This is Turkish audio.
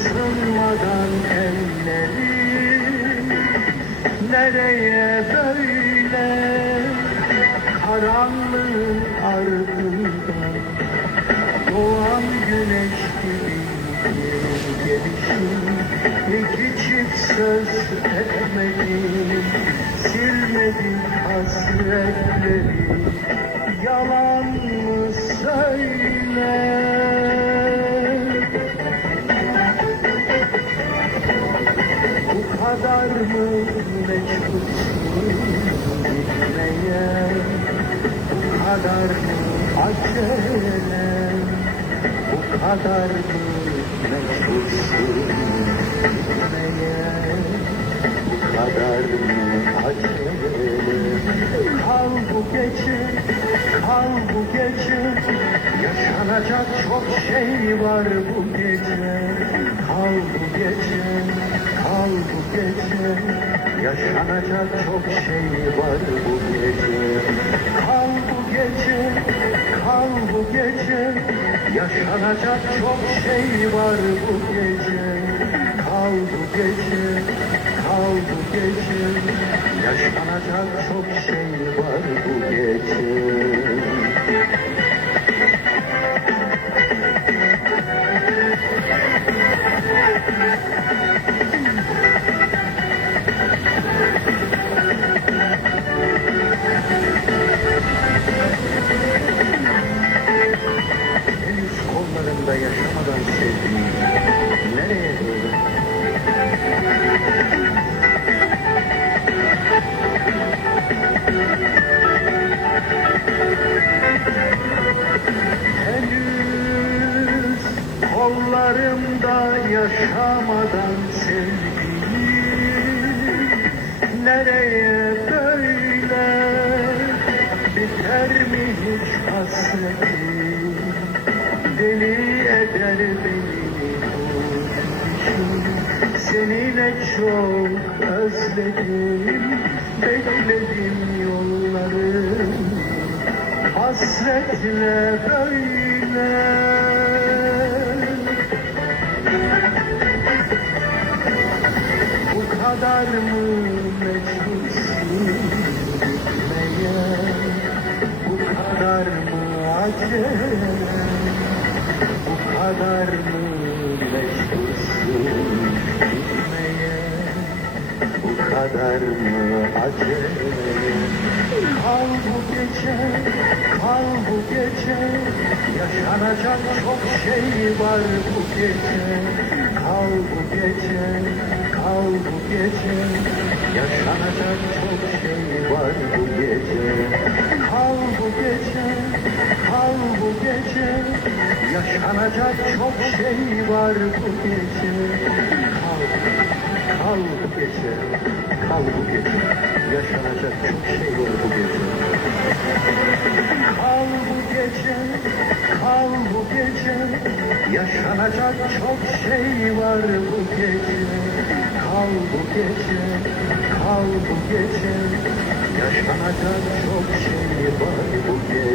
ısınmadan ellerim nereye böyle? Karanlığın ardından doğan güneş gibi gelişim. İki çift söz etmedim silmedim hasretleri. Yalan mı söyle kadar mı gitmeye bu kadar mı acele bu kadar mı mecbursun gitmeye bu kadar mı acele kal bu gece kal bu gece yaşanacak çok şey var bu gece. Kal bu gece yaşanacak çok şey var bu gece. Kal bu gece kal bu gece. Yaşanacak çok şey var bu gece. Kal bu gece kal bu gece. Yaşanacak çok şey yaşamadan sevdiğim nereye böyle biter mi hiç hasretim? Deli eder beni bu gidişin seni ne çok özledim bekledim yollarım hasretle böyle kadar mı mecbursun gitmeye bu kadar mı acele bu kadar mı mecbursun gitmeye bu kadar mı acele Kal bu gece, kal bu gece. Yaşanacak çok şey var bu gece Kal bu gece, kal bu gece. Yaşanacak çok şey var bu gece. Kal bu gece, kal bu gece. Yaşanacak çok şey var bu gece. Kal, kal bu gece, kal bu gece. Yaşanacak çok şey var bu gece. Kal bu gece, kal bu gece Yaşanacak çok şey var bu gece. Kal bu gece, kal bu gece. Yaşanacak çok şey var bu gece.